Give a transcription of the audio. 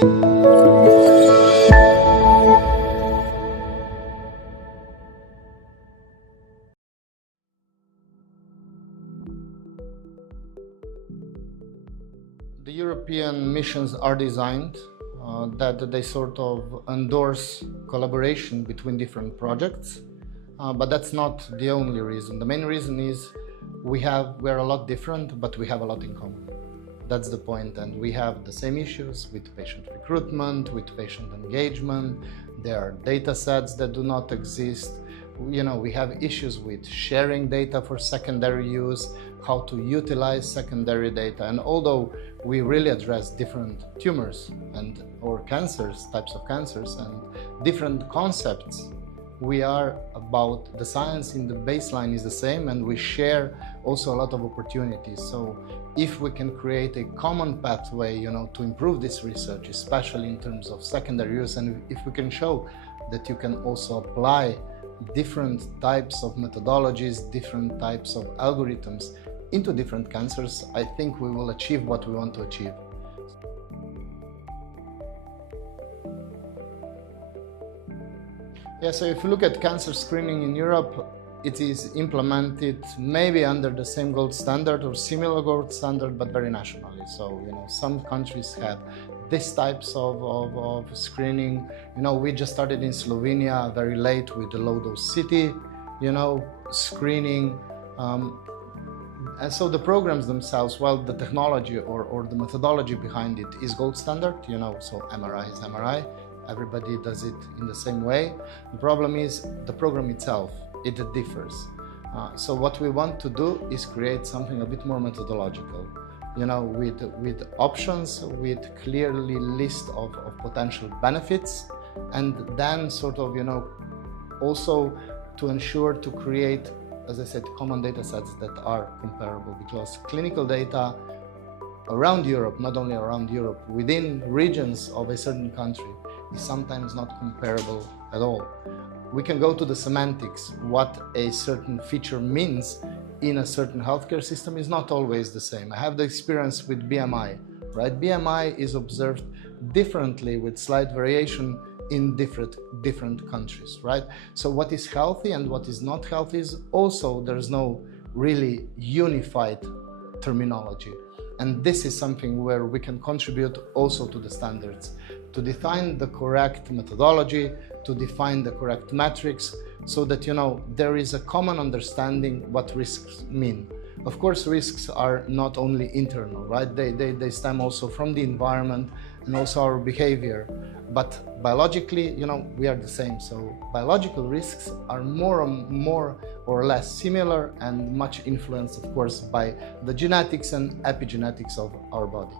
The European missions are designed that they sort of endorse collaboration between different projects, but that's not the only reason. The main reason is we're a lot different, but we have a lot in common. That's the point, and we have the same issues with patient recruitment, with patient engagement. There are data sets that do not exist. We have issues with sharing data for secondary use, how to utilize secondary data. And although we really address different tumors or cancers, types of cancers, and different concepts, we are about the science in the baseline is the same, and we share also a lot of opportunities. So if we can create a common pathway, to improve this research, especially in terms of secondary use, and if we can show that you can also apply different types of methodologies, different types of algorithms into different cancers, I think we will achieve what we want to achieve. Yeah, so if you look at cancer screening in Europe, it is implemented maybe under the same gold standard or similar gold standard, but very nationally. So, some countries have these types of screening. We just started in Slovenia very late with the low-dose CT, screening. And so the programs themselves, well, the technology or the methodology behind it is gold standard, so MRI is MRI. Everybody does it in the same way. The problem is the program itself, it differs. So what we want to do is create something a bit more methodological, with options, with clearly list of potential benefits, and then sort of, also to ensure to create, as I said, common data sets that are comparable, because clinical data around Europe, not only around Europe, within regions of a certain country, is sometimes not comparable at all. We can go to the semantics. What a certain feature means in a certain healthcare system is not always the same. I have the experience with BMI, right? BMI is observed differently with slight variation in different countries, right? So what is healthy and what is not healthy is also, there's no really unified terminology. And this is something where we can contribute also to the standards, to define the correct methodology, to define the correct metrics, so that there is a common understanding what risks mean. Of course, risks are not only internal, right? They stem also from the environment and also our behavior. But biologically, we are the same. So biological risks are more or less similar and much influenced, of course, by the genetics and epigenetics of our body.